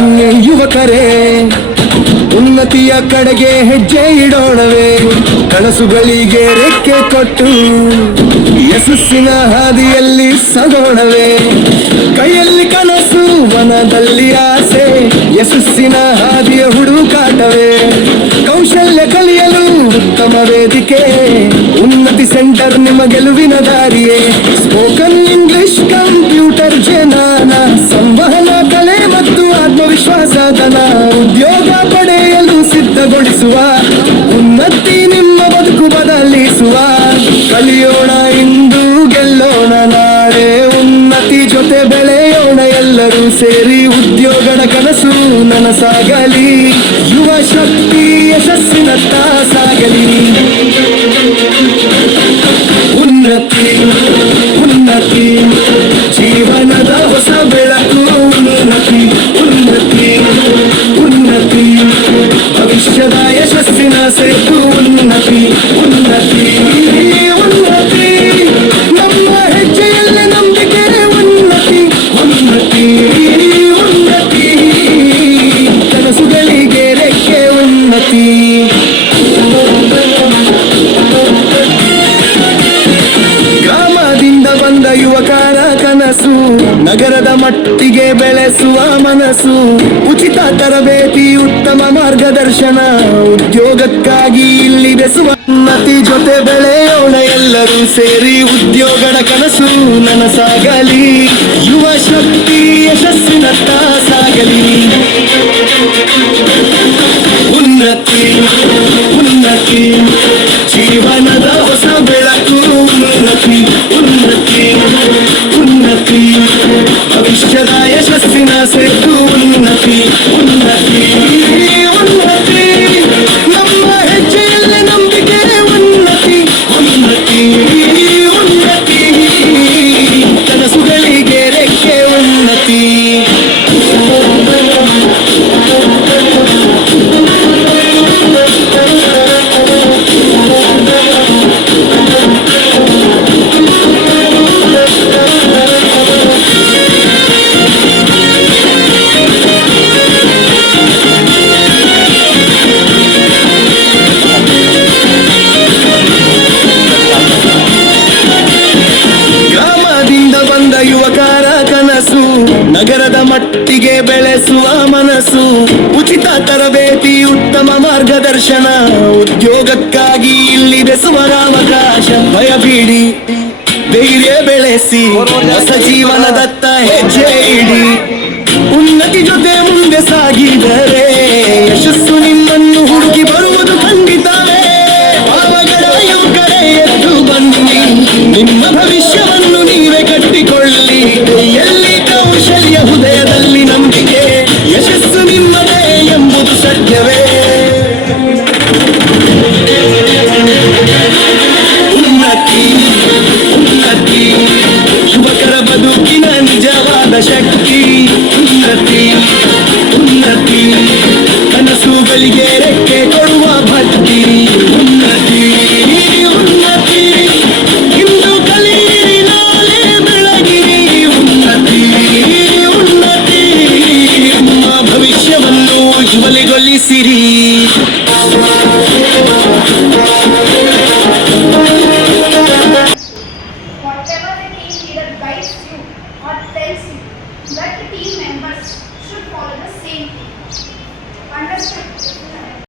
ಬನ್ನಿ ಯುವಕರೇ, ಉನ್ನತಿಯ ಕಡೆಗೆ ಹೆಜ್ಜೆ ಇಡೋಣವೇ. ಕನಸುಗಳಿಗೆ ರೆಕ್ಕೆ ಕೊಟ್ಟು ಯಶಸ್ಸಿನ ಹಾದಿಯಲ್ಲಿ ಸಾಗೋಣವೇ. ಕೈಯಲ್ಲಿ ಕನಸು, ವನದಲ್ಲಿ ಆಸೆ, ಯಶಸ್ಸಿನ ಹಾದಿಯ ಹುಡುಕಾಟವೇ. ಕೌಶಲ್ಯ ಕಲಿಯಲು ಉತ್ತಮ ವೇದಿಕೆ, ಉನ್ನತಿ ಸೆಂಟರ್ ನಿಮ್ಮ ಗೆಲುವಿನ ದಾರಿಯೇ. ಸ್ಪೋಕನ್ ಇಂಗ್ಲಿಷ್, ಕಂಪ್ಯೂಟರ್ ಜ್ಞಾನ, ಸಂವಹನ ಕಲೆ ಮತ್ತು ಆತ್ಮವಿಶ್ವಾಸದನ ಉದ್ಯೋಗ ಪಡೆಯಲು ಸಿದ್ಧಗೊಳಿಸುವ, ಉನ್ನತಿ ನಿಮ್ಮ ಬದುಕು ಬದಲಿಸುವ. ಕಲಿಯೋಣ ಇಂದು, ಗೆಲ್ಲೋಣ ನಾಳೆ, ಉನ್ನತಿ ಜೊತೆ ಬೆಳೆಯೋಣ ಎಲ್ಲರೂ ಸೇರಿ. ಉದ್ಯೋಗದ ಕನಸು ನನಸಾಗಲಿ, ಯುವ ಶಕ್ತಿ ಯಶಸ್ಸಿನತ್ತ ಸಾಗಲಿ. ಉನ್ನತಿ ಉನ್ನತಿ ಜೀವನದ ಹೊಸ ಬೆಳಕು. ಉನ್ನತಿ ಉನ್ನತಿ ಉನ್ನತಿ ಭವಿಷ್ಯದ ಯಶಸ್ಸಿನ ಸೇತು. ಉನ್ನತಿ ಉನ್ನತಿ ಉನ್ನತಿ ನಮ್ಮ ಹೆಜ್ಜೆಯಲ್ಲಿ ನಂಬಿಕೆ. ಉನ್ನತಿ ಉನ್ನತಿ ಉನ್ನತಿ ಕನಸುಗಳಿಗೆ ರೆಕ್ಕೆ. ಉನ್ನತಿ ಗ್ರಾಮದಿಂದ ಬಂದ ಯುವಕರ ಕನಸು, ನಗರದ ಮಟ್ಟಿಗೆ ಬೆಳೆಸುವ ಮನಸ್ಸು. ಉಚಿತ ತರಬೇತಿ, ಉತ್ತಮ ಮಾರ್ಗದರ್ಶನ, ಉದ್ಯೋಗಕ್ಕಾಗಿ ಇಲ್ಲಿ ಬೆಸುವ. ಉನ್ನತಿ ಜೊತೆ ಬೆಳೆಯೋಣ ಎಲ್ಲರೂ ಸೇರಿ. ಉದ್ಯೋಗದ ಕನಸು ನನಸಾಗಲಿ, ಯುವ ಶಕ್ತಿ ಯಶಸ್ಸಿನತ್ತ ಸಾಗಲಿ. ಉನ್ನತಿ ಉನ್ನತಿ ಜೀವನದ ಹೊಸ ಬೆಳಕು. ಉನ್ನತಿ ಉನ್ನತಿ ಉನ್ನತಿ ಭವಿಷ್ಯದ ಯಶಸ್ಸಿನ ಸೇತು. ಉನ್ನತಿ ಉನ್ನತಿ ಉನ್ನತಿ ನಮ್ಮ ಹೆಜ್ಜೆಯಲ್ಲಿ ನಂಬಿಕೆ. ಉನ್ನತಿ ಉನ್ನತಿ ಉನ್ನತಿ ಕನಸುಗಳಿಗೆ ರೆಕ್ಕೆ. ಉನ್ನತಿ ಯುವಕರ ಕನಸು, ನಗರದ ಮಟ್ಟಿಗೆ ಬೆಳೆಸುವ ಮನಸ್ಸು. ಉಚಿತ ತರಬೇತಿ, ಉತ್ತಮ ಮಾರ್ಗದರ್ಶನ, ಉದ್ಯೋಗಕ್ಕಾಗಿ ಇಲ್ಲಿ ಬೆಸುವ ಅವಕಾಶ. ಭಯ ಬೀಡಿ, ಧೈರ್ಯ ಬೆಳೆಸಿ, ಹೊಸ ಜೀವನದತ್ತ ಹೆಜ್ಜೆ ಇಡಿ. ಉನ್ನತಿ ಜೊತೆ ಮುಂದೆ ಸಾಗಿದರೆ ಯಶಸ್ಸು ನಿಮ್ಮನ್ನು ಹುಡುಕಿ ಬರುವುದು ಖಂಡಿತವೇ. ಭಾವಗಳ ಯುವಕರೇ ಎದ್ದು ಬನ್ನಿ, ನಿಮ್ಮ ಭವಿಷ್ಯವನ್ನು ನೀವೇ ಕಟ್ಟಿಕೊಳ್ಳಿ. ಎಲ್ಲಿ ಕೌಶಲ್ಯ, ಹೃದಯದಲ್ಲಿ ನಂಬಿಕೆ, ಯಶಸ್ಸು ನಿಮ್ಮದೇ ಎಂಬುದು ಸತ್ಯವೇ. ಉನ್ನತಿ ಉನ್ನತಿ ಯುವಕರ ಬದುಕಿನ ನಿಜವಾದ ಶಕ್ತಿ. ಉನ್ನತಿ ಉನ್ನತಿ ಕನಸುಗಳಿಗೆ ರೆಕ್ಕೆ ಕೊಡುವ ಭಕ್ತಿ. ಉನ್ನತಿ ಉನ್ನತಿ ಇಂದು ಕಲಿಯಿರಿ, ನಾಳೆ ಬೆಳಗಿರಿ. ಉನ್ನತಿ ಉನ್ನತಿ ನಿಮ್ಮ ಭವಿಷ್ಯವನ್ನು ಉಜ್ವಲಗೊಳಿಸಿರಿ. Whatever the team leader guides you or tells you, that the team members should follow the same thing. Understand?